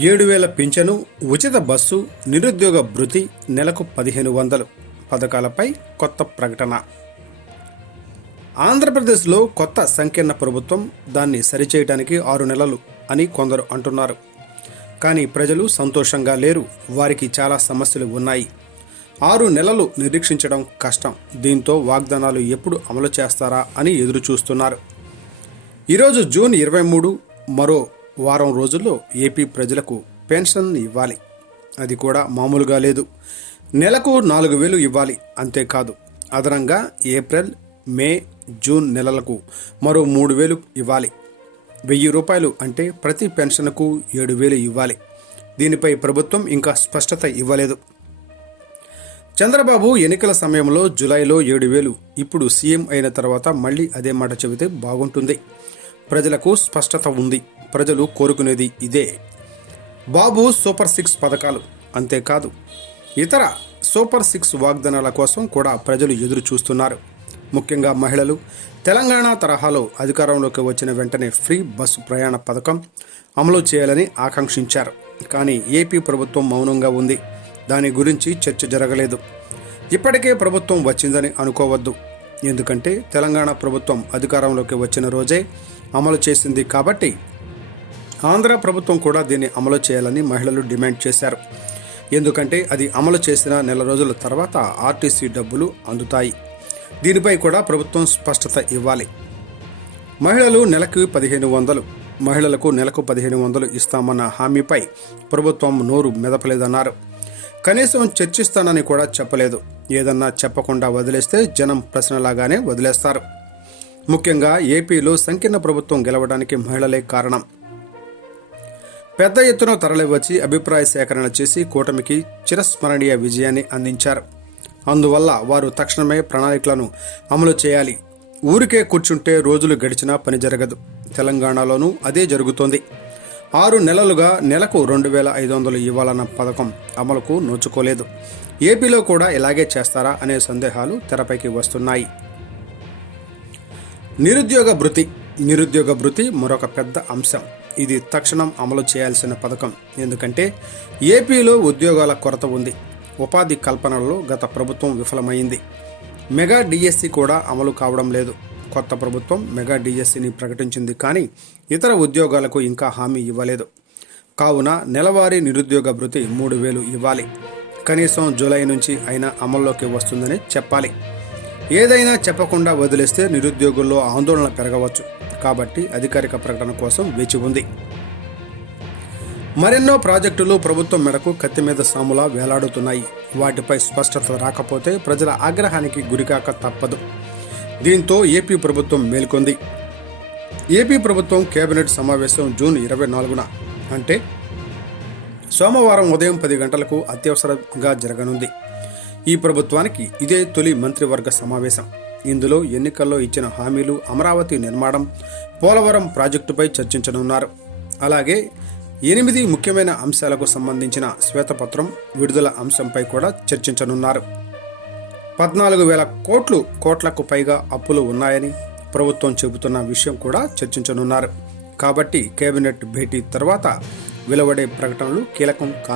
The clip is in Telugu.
7,000 పింఛను, ఉచిత బస్సు, నిరుద్యోగ భృతి, నెలకు 1,500 పథకాలపై కొత్త ప్రకటన. ఆంధ్రప్రదేశ్లో కొత్త సంకీర్ణ ప్రభుత్వం దాన్ని సరిచేయడానికి 6 నెలలు అని కొందరు అంటున్నారు. కానీ ప్రజలు సంతోషంగా లేరు. వారికి చాలా సమస్యలు ఉన్నాయి. 6 నెలలు నిరీక్షించడం కష్టం. దీంతో వాగ్దానాలు ఎప్పుడు అమలు చేస్తారా అని ఎదురు చూస్తున్నారు. ఈరోజు జూన్ 23, మరో వారం రోజుల్లో ఏపీ ప్రజలకు పెన్షన్ ఇవ్వాలి. అది కూడా మామూలుగా లేదు. నెలకు 4,000 ఇవ్వాలి. అంతేకాదు, అదనంగా ఏప్రిల్, మే, జూన్ నెలలకు మరో 3,000 ఇవ్వాలి. 1,000 రూపాయలు అంటే ప్రతి పెన్షన్కు 7,000 ఇవ్వాలి. దీనిపై ప్రభుత్వం ఇంకా స్పష్టత ఇవ్వలేదు. చంద్రబాబు ఎన్నికల సమయంలో జూలైలో 7,000, ఇప్పుడు సీఎం అయిన తర్వాత మళ్ళీ అదే మాట చెబితే బాగుంటుంది. ప్రజలకు స్పష్టత ఉంది. ప్రజలు కోరుకునేది ఇదే. బాబు సూపర్ 6 పథకాలు, అంతేకాదు ఇతర సూపర్ 6 వాగ్దానాల కోసం కూడా ప్రజలు ఎదురు చూస్తున్నారు. ముఖ్యంగా మహిళలు తెలంగాణ తరహాలో అధికారంలోకి వచ్చిన వెంటనే ఫ్రీ బస్సు ప్రయాణ పథకం అమలు చేయాలని ఆకాంక్షించారు. కానీ ఏపీ ప్రభుత్వం మౌనంగా ఉంది. దాని గురించి చర్చ జరగలేదు. ఇప్పటికే ప్రభుత్వం వచ్చిందని అనుకోవద్దు. ఎందుకంటే తెలంగాణ ప్రభుత్వం అధికారంలోకి వచ్చిన రోజే అమలు చేసింది. కాబట్టి ఆంధ్ర ప్రభుత్వం కూడా దీన్ని అమలు చేయాలని మహిళలు డిమాండ్ చేశారు. ఎందుకంటే అది అమలు చేసిన నెల రోజుల తర్వాత ఆర్టీసీ డబ్బులు అందుతాయి. దీనిపై కూడా ప్రభుత్వం స్పష్టత ఇవ్వాలి. మహిళలు నెలకు 1,500, మహిళలకు నెలకు 1,500 ఇస్తామన్న హామీపై ప్రభుత్వం నోరు మెదపలేదన్నారు. కనీసం చర్చిస్తానని కూడా చెప్పలేదు. ఏదన్నా చెప్పకుండా వదిలేస్తే జనం ప్రశ్నలాగానే వదిలేస్తారు. ముఖ్యంగా ఏపీలో సంకీర్ణ ప్రభుత్వం గెలవడానికి మహిళలే కారణం. పెద్ద ఎత్తున తరలివచ్చి అభిప్రాయ సేకరణ చేసి కూటమికి చిరస్మరణీయ విజయాన్ని అందించారు. అందువల్ల వారు తక్షణమే ప్రణాళికలను అమలు చేయాలి. ఊరికే కూర్చుంటే రోజులు గడిచినా పని జరగదు. తెలంగాణలోనూ అదే జరుగుతోంది. 6 నెలలుగా నెలకు 2,500 ఇవ్వాలన్న పథకం అమలుకు నోచుకోలేదు. ఏపీలో కూడా ఇలాగే చేస్తారా అనే సందేహాలు తెరపైకి వస్తున్నాయి. నిరుద్యోగ భృతి మరొక పెద్ద అంశం. ఇది తక్షణం అమలు చేయాల్సిన పథకం. ఎందుకంటే ఏపీలో ఉద్యోగాల కొరత ఉంది. ఉపాధి కల్పనలో గత ప్రభుత్వం విఫలమైంది. మెగా డిఎస్సి కూడా అమలు కావడం లేదు. కొత్త ప్రభుత్వం మెగా డిఎస్సిని ప్రకటించింది, కానీ ఇతర ఉద్యోగాలకు ఇంకా హామీ ఇవ్వలేదు. కావున నెలవారీ నిరుద్యోగ భృతి 3,000 ఇవ్వాలి. కనీసం జూలై నుంచి అయినా అమల్లోకి వస్తుందని చెప్పాలి. ఏదైనా చెప్పకుండా వదిలేస్తే నిరుద్యోగుల్లో ఆందోళన పెరగవచ్చు. కాబట్టి అధికారిక ప్రకటన కోసం వేచి ఉంది. మరెన్నో ప్రాజెక్టులు ప్రభుత్వం మెడకు కత్తి మీద సాములా వేలాడుతున్నాయి. వాటిపై స్పష్టత రాకపోతే ప్రజల ఆగ్రహానికి గురికాక తప్పదు. దీంతో ఏపీ ప్రభుత్వం మేల్కొంది. ఏపీ ప్రభుత్వం కేబినెట్ సమావేశం జూన్ 24న అంటే సోమవారం ఉదయం 10 గంటలకు అత్యవసరంగా జరగనుంది. ఈ ప్రభుత్వానికి ఇదే తొలి మంత్రివర్గ సమావేశం. ఇందులో ఎన్నికల్లో ఇచ్చిన హామీలు, అమరావతి నిర్మాణం, పోలవరం ప్రాజెక్టుపై చర్చించనున్నారు. అలాగే 8 ముఖ్యమైన అంశాలకు సంబంధించిన శ్వేతపత్రం విడుదల అంశంపై కూడా చర్చించనున్నారు. 14,000 కోట్లకు పైగా అప్పులు ఉన్నాయని ప్రభుత్వం చెబుతున్న విషయం కూడా చర్చించనున్నారు. కాబట్టి కేబినెట్ భేటీ తర్వాత వెలువడే ప్రకటనలు కీలకం కానున్నాయి.